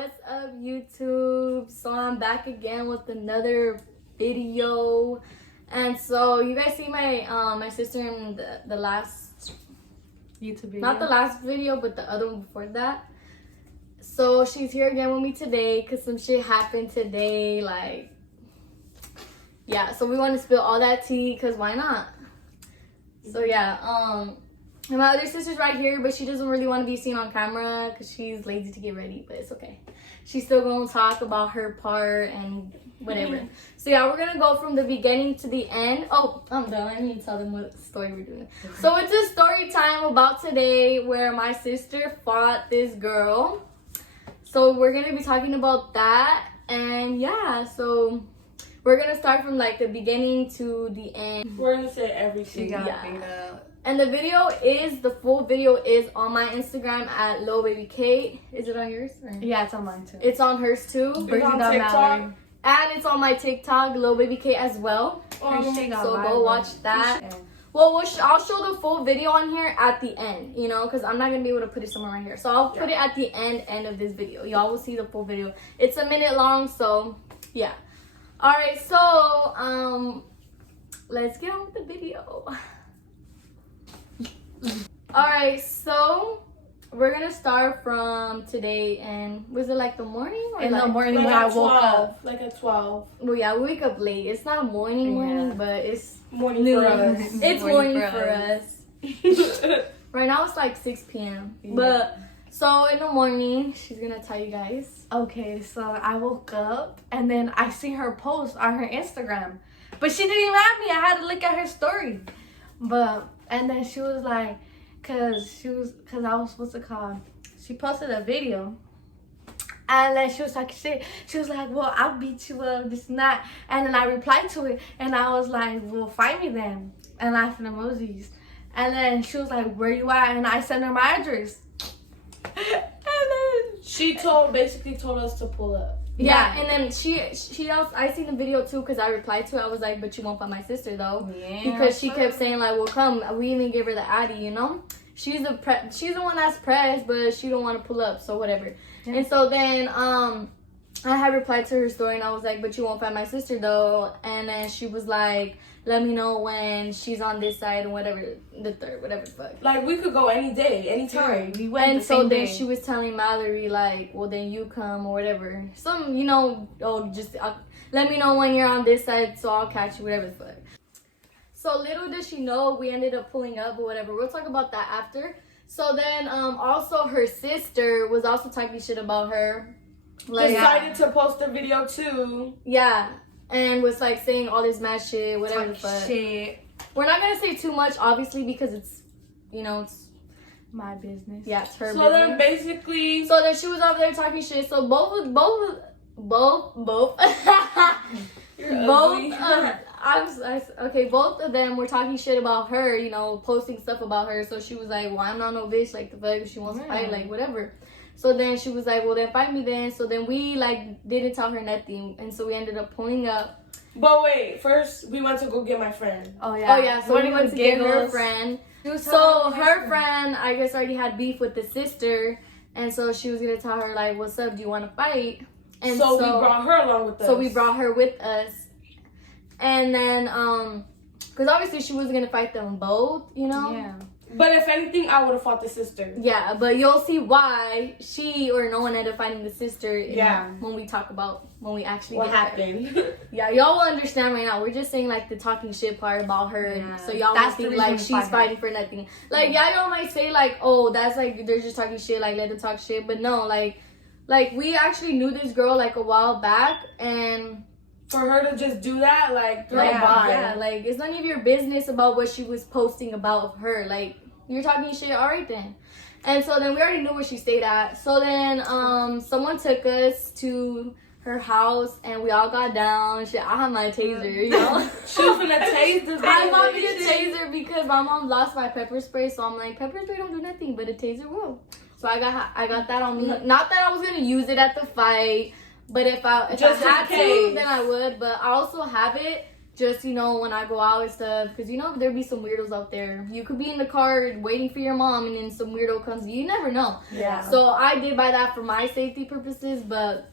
What's up, YouTube? So I'm back again with another video. And so you guys see my my sister in the last YouTube video. Not the last video, but the other one before that. So she's here again with me today because some shit happened today. Like, yeah, so we want to spill all that tea because why not? So yeah, and my other sister's right here, but she doesn't really want to be seen on camera because she's lazy to get ready, but it's okay. She's still going to talk about her part and whatever. So yeah, we're going to go from the beginning to the end. Oh, I'm done. I need to tell them what story we're doing. Okay. So it's a story time about today where my sister fought this girl. So we're going to be talking about that. And yeah, so we're going to start from like the beginning to the end. We're going to say everything. Yeah. And the full video is on my Instagram at LilBabyKate. Is it on yours? Or? Yeah, it's on mine too. It's on hers too. It's on TikTok. And it's on my TikTok, LilBabyKate as well. So go watch that. Yeah. Well, I'll show the full video on here at the end, you know, because I'm not going to be able to put it somewhere right here. So I'll put it at the end of this video. Y'all will see the full video. It's a minute long, so yeah. All right, so let's get on with the video. Alright, so we're gonna start from today, and was it like the morning or in like, the morning like when I woke 12, up? like at 12. Well, yeah, we wake up late. It's not a morning, but it's Morning noon. for us. It's morning for us. Right now it's like 6 p.m. Yeah. But so in the morning, she's gonna tell you guys. Okay, so I woke up and then I see her post on her Instagram, but she didn't even have me. I had to look at her story, and then she was like, cause I was supposed to call. She posted a video, and then she was talking shit. She was like, "Well, I'll beat you up, this and that." And then I replied to it, and I was like, "Well, find me then," and laughing emojis. And then she was like, "Where you at?" And I sent her my address. And then She basically told us to pull up. Yeah, and then she also, I seen the video too because I replied to it. I was like, but you won't find my sister though. Yeah. Because she kept saying like, well, come. We even give her the Addy, you know. She's the one that's pressed, but she don't want to pull up, so whatever. Yeah. And so then I had replied to her story and I was like, but you won't find my sister though. And then she was like, let me know when she's on this side and whatever, the third, whatever the fuck. Like, we could go any day, anytime. We went and the so same then day. she was telling Mallory like, well then you come or whatever. Some, you know, let me know when you're on this side so I'll catch you, whatever the fuck. So little did she know we ended up pulling up or whatever. We'll talk about that after. So then also her sister was also talking shit about her. Like, decided to post a video too. Yeah. And was like saying all this mad shit, whatever the fuck. Shit. We're not gonna say too much, obviously, because it's, you know, it's my business. Yeah, it's her business. So then basically, so then she was over there talking shit. So both. You're both. ugly. Both of them were talking shit about her. You know, posting stuff about her. So she was like, "Well, I'm not no bitch. Like the fuck, if she wants to fight, like whatever." So then she was like, well, then fight me then. So then we, like, didn't tell her nothing. And so we ended up pulling up. But wait, first we went to go get my friend. Oh, yeah. So we went to get her friend. So her friend, I guess, already had beef with the sister. And so she was going to tell her, like, what's up? Do you want to fight? And so we brought her along with us. So we brought her with us. And then, because obviously she wasn't going to fight them both, you know? Yeah. But if anything, I would have fought the sister. Yeah, but you'll see why she or no one ended up fighting the sister. When we talk about when we actually what happened. Yeah, y'all will understand right now. We're just saying like the talking shit part about her, so y'all won't think like she's fighting for nothing. Like y'all might say like, oh, that's like they're just talking shit. Like let them talk shit, but no, like we actually knew this girl like a while back, and for her to just do that, like like it's none of your business about what she was posting about her. Like you're talking shit, all right then. And so then we already knew where she stayed at. So then someone took us to her house and we all got down. Shit, I had my taser, you know. She was gonna tase this. I'm not gonna taser because my mom lost my pepper spray. So I'm like, pepper spray don't do nothing, but a taser will. So I got that on me. Not that I was gonna use it at the fight. But if I had to, then I would. But I also have it just, you know, when I go out and stuff, because, you know, there'd be some weirdos out there. You could be in the car waiting for your mom, and then some weirdo comes. You never know. Yeah. So I did buy that for my safety purposes, but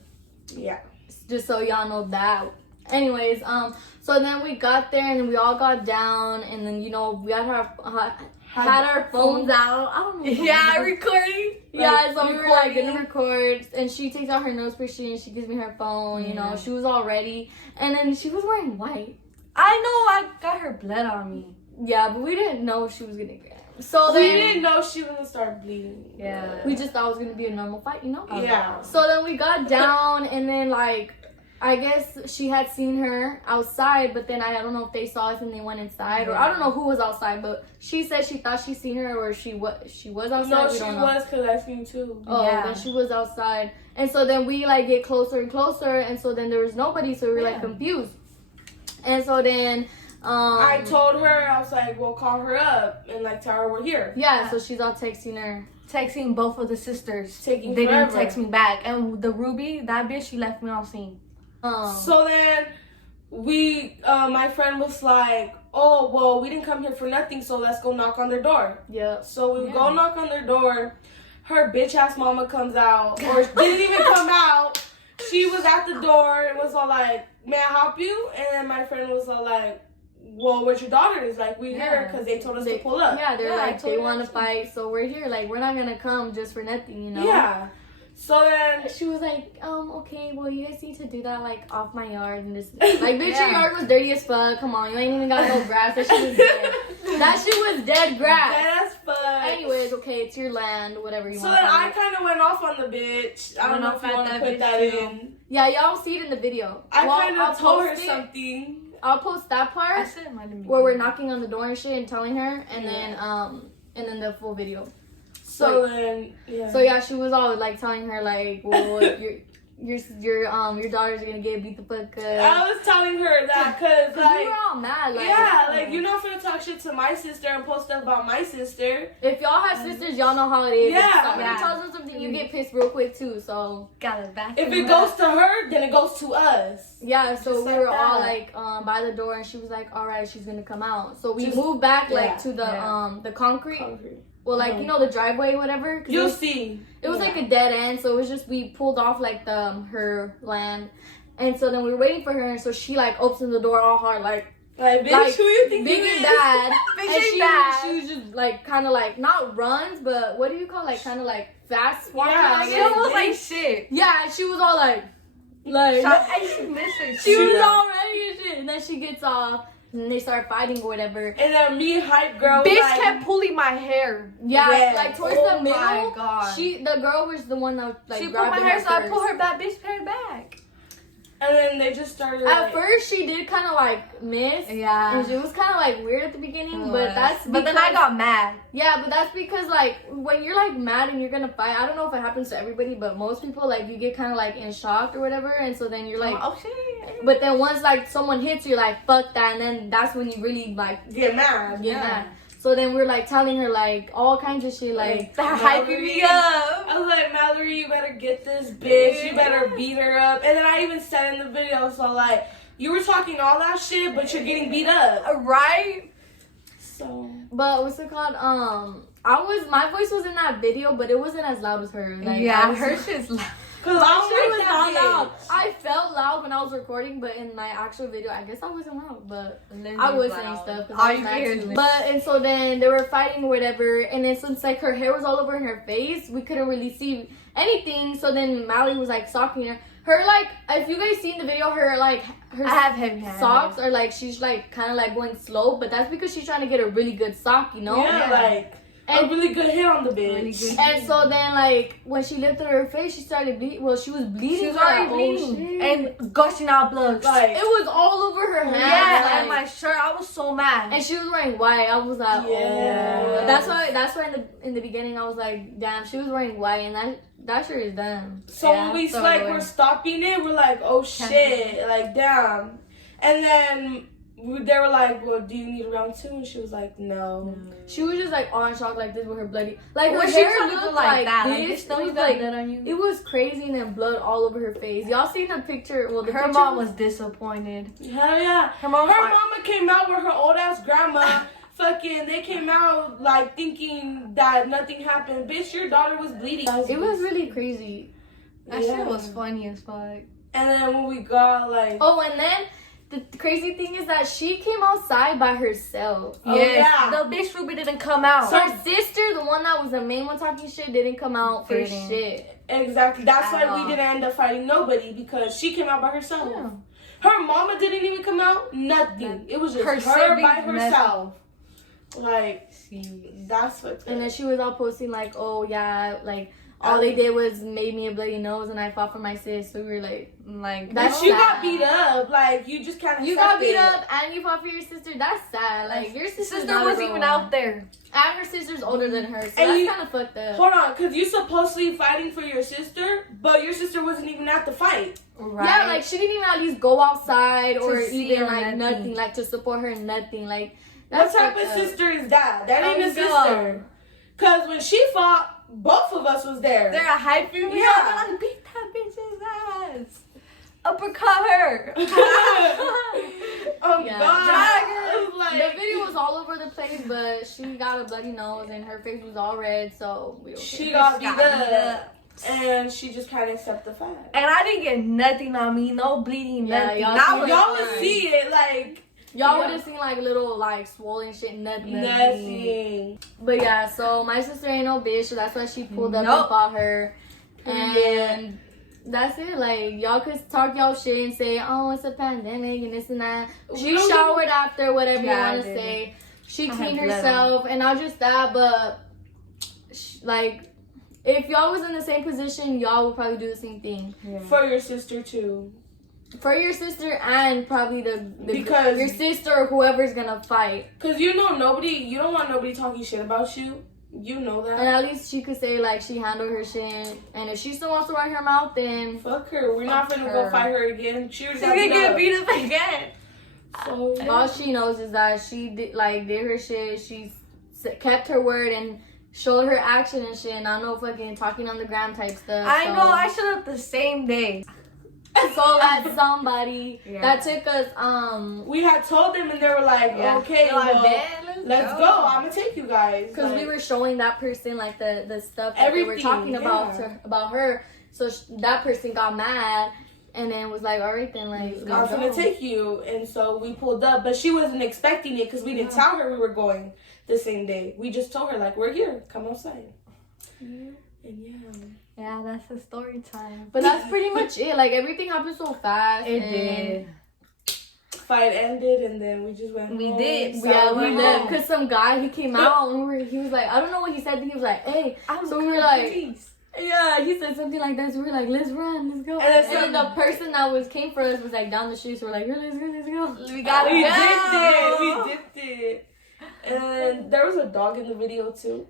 Yeah. just so y'all know that. Anyways, so then we got there, and then we all got down, and then, you know, we had our phones out. I don't know. Yeah, recording. Yeah, so we were like recording. gonna record, and she takes out her nose piercing, and she gives me her phone. You know, she was all ready, and then she was wearing white. I know I got her blood on me. Yeah, but we didn't know she was gonna get. So We then didn't know she was gonna start bleeding. Yeah. we just thought it was gonna be a normal fight, you know. Yeah. So then we got down, and then like, I guess she had seen her outside, but then I don't know if they saw us and they went inside, or I don't know who was outside, but she said she thought she seen her, or she was outside. No, we she don't know. was, because I seen too. Oh, Yeah. then she was outside, and so then we like get closer and closer, and so then there was nobody, so we were like confused, and so then I told her, I was like, well, call her up and like tell her we're here. yeah, so she's all texting her. Texting both of the sisters. Taking they didn't forever. text me back. And the Ruby, that bitch, she left me on scene. So then my friend was like, oh, well, we didn't come here for nothing, so let's go knock on their door. Yeah. So we go knock on their door. Her bitch ass mama comes out, or didn't even come out. She was at the door and was all like, may I help you? And then my friend was all like, well, where's your daughters? Like, we here because they told us to pull up. Yeah, they're Yeah, I like, told they her want to too. fight, so we're here. Like, we're not gonna come just for nothing, you know. Yeah. So then She was like, okay, well, you guys need to do that, like, off my yard. And this, like, bitch, your Yeah. yard was dirty as fuck. Come on, you ain't even got no grass. That shit was dead. That shit was dead grass. dead as fuck. Anyways, okay, it's your land, whatever you So want. then I kind of went off on the bitch. I don't Went know off if you at want to that put bitch that too. in. Yeah, y'all see it in the video. I Well, kind I'll of told her post it. something. I'll post that I part said it might have been where we're me. knocking on the door and shit and telling her, and then the full video. So then, yeah. So yeah, she was all like telling her like, well, your daughters are gonna get beat the fuck up. I was telling her that because, Cause like, we were all mad, like, yeah, like, you're not finna talk shit to my sister and post stuff about my sister. if y'all have sisters, y'all know how it is. Yeah. If somebody Yeah. tells them something, you get pissed real quick too. So Got it back. If it goes to her, then it goes to us. yeah, so Just we like were all that. like by the door, and she was like, all right, she's gonna come out. So we Just- moved back like yeah, to the concrete. Concrete. Well, like, Mhm. you know, the driveway, whatever. 'Cause You'll see. it was like a dead end, so it was just we pulled off like her land, and so then we were waiting for her, and so she like opens the door all hard, like Bitch, like, who you think big you and is? bad. Bitch And ain't she bad. she was just like kind of like not runs, but what do you call like kind of like fast walking? Yeah, I She guess. almost like shit. Yeah, and she was all like I used to miss her. she was Yeah. all ready and shit, and then she gets off, and they start fighting or whatever. And then me, hype girl, Bitch like, kept pulling my hair. Yeah, Yes. like towards Oh the middle. my God. The girl was the one that like She pulled grabbed my her hair, so I first. pulled her back. Bitch, put her back. and then they just started. At like, first, she did kind of like miss. Yeah. And it was kind of like weird at the beginning, but that's But then I because- got mad. Yeah, but that's because like when you're like mad and you're gonna fight, I don't know if it happens to everybody, but most people like you get kind of like in shock or whatever, and so then you're like, Oh shit. but then once like someone hits you, you're like fuck that, and then that's when you really like get mad. get mad. So then we're like telling her like all kinds of shit, like They're hyping me up. I was like, Mallory, you better get this bitch. You better beat her up. And then I even said in the video, so like, you were talking all that shit, but you're getting beat up. Right? So. but what's it called? My voice was in that video, but it wasn't as loud as her. Like, I Yeah, was- her shit's loud. Cause My I shit was was not loud. bitch. I felt loud when I was recording, but in my actual video, I guess I wasn't loud, but I was saying stuff. 'cause All I you was can hear mad is too. But and so then they were fighting or whatever, and then since like her hair was all over in her face, we couldn't really see anything. So then Mallory was like socking her. Her like, if you guys seen the video, her like her I have heavy hands. socks are like she's like kind of like going slow, but that's because she's trying to get a really good sock, you know. Yeah, Yeah. like And- a really good hit on the bitch. Really good. And so then like when she lifted her face, she started bleeding. Well, she was bleeding. She was We're like, already oh, bleeding shit. and gushing out blood. Like, It was all over her hand. Yeah, like- and my shirt. I was so mad. and she was wearing white. I was like, Yes. oh. That's why in the beginning I was like, damn, she was wearing white, and that shirt is done. so Yeah, when we so like annoying. we're stopping it, we're like, oh shit, like damn. And then they were like, well, do you need a round 2? And she was like, no. She was just like all in shock, like this with her bloody, like her Well, she hair couldn't looked look like that. Like, this. bitch, don't It you was got like blood on you? it was crazy and then blood all over her face. Y'all seen the picture? Well, the Her picture mom was disappointed. Hell yeah. Her mom. Mama came out with her old ass grandma. Fucking, they came out like thinking that nothing happened. Bitch, your daughter was bleeding. It was really crazy. That shit was funny as fuck. And then when we got like, Oh, and then the crazy thing is that she came outside by herself. Oh, Yes, yeah. the bitch Ruby didn't come out. So her sister, the one that was the main one talking shit, didn't come out for Didn't. shit. exactly. That's At why we all. didn't end up fighting nobody because she came out by herself. Yeah. Her mama didn't even come out. Nothing. It was just Her her siblings by herself. Like, that's what. And then she was all posting like, oh yeah, like all they did was made me a bloody nose and I fought for my sis. So we were like, Like, That's you sad. got beat up. Like, you just kind of you got beat up and you fought for your sister. That's sad. Like your sister's sister not wasn't a even girl. out there. And her sister's older than her, so And that's you- kind of fucked up. Hold on, because you supposedly fighting for your sister, but your sister wasn't even at the fight. Right? Yeah, like she didn't even at least go outside or see even her, like nothing. nothing, like to support her, nothing. Like What that's type of fucked up. sister is that? That ain't a Oh, sister. Because when she fought, both of us was there. they're a hype for me. Yeah. They're like, beat that bitch's ass. Uppercut her. Oh, Yeah. God. Drag I was The like, video was all over the place, but she got a bloody nose and her face was all red, so we okay. she got beat Got beat up. And she just kind of accepted the fact. And I didn't get nothing on me. No bleeding, Yeah, nothing. y'all That see was Y'all would fine. see it, like, Y'all would have seen like little like swollen shit, nothing. nothing. But yeah, so my sister ain't no bitch, so that's why she pulled up Nope. and fought her. Yeah. And that's it. Like y'all could talk y'all shit and say, oh, it's a pandemic and this and that. We She don't showered after, whatever Yeah, you I want to did. say. She I had cleaned blood on herself, and not just that, but like if y'all was in the same position, y'all would probably do the same thing For your sister, too. for your sister and probably the Because- your sister or whoever's gonna fight. Because you know you don't want nobody talking shit about you. You know that. And at least she could say like she handled her shit, and if she still wants to run her mouth, then Fuck her. We're not Fuck finna her. go fight her again. She already She's got gonna beat get up. beat up again. So, all she knows is that she did her shit. She kept her word and showed her action and shit. And I know fucking talking on the gram type stuff. I so. know. I showed up the same day. So at somebody Yeah. that took us we had told them and they were like, Yeah. okay, They're like, well, "Bet, let's go. I'm gonna take you guys. because we Like, were showing that person like the stuff that they were Everything, talking about yeah. about her. So that person got mad and then was like, all right then, like I'm let's gonna go. take you, and so we pulled up, but she wasn't expecting it because we didn't tell her we were going the same day. We just told her like, we're here, come outside. And yeah, Yeah, that's the story time. But that's pretty much it. Like everything happened so fast. It and did. fight ended, and then we just went. We home, did. sat Yeah, we around. left because some guy he came out and he was like, I don't know what he said. He was like, hey. So we were like, yeah, he said something like that. So we were like, let's run, let's go. And And then the person that came for us was like down the street. So we're like, let's go. We got We it. dipped it. We dipped it. And there was a dog in the video too.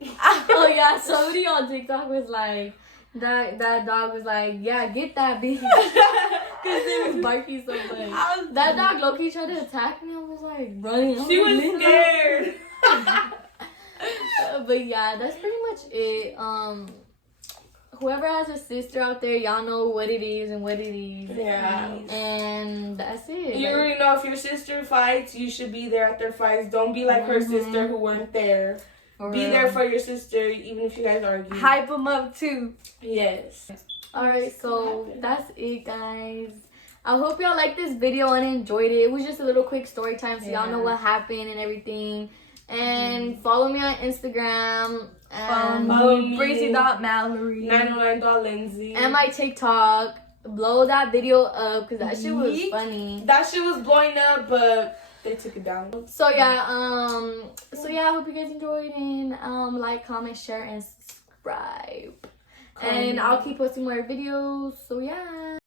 Oh yeah, somebody on TikTok was like, that dog was like, yeah, get that bitch. Because it was barking so much. That dog low-key tried to attack me. I was like running. She was scared. But yeah, that's pretty much it. Whoever has a sister out there, y'all know what it is and what it is. Yeah. And that's it. You Like, already know if your sister fights, you should be there at their fights. Don't be like her sister who weren't there. For Be real. there for your sister, even if you guys argue. Hype them up too. Yes. Alright, so that's it, guys. I hope y'all liked this video and enjoyed it. It was just a little quick story time so y'all know what happened and everything. And follow me on Instagram and Follow me. Brazy.Mallory. 909 Lindsay. and my TikTok. Blow that video up because that shit was Yeet. funny. That shit was blowing up, but they took it down. So yeah, I hope you guys enjoyed and like, comment, share, and subscribe. And I'll keep posting more videos. So yeah.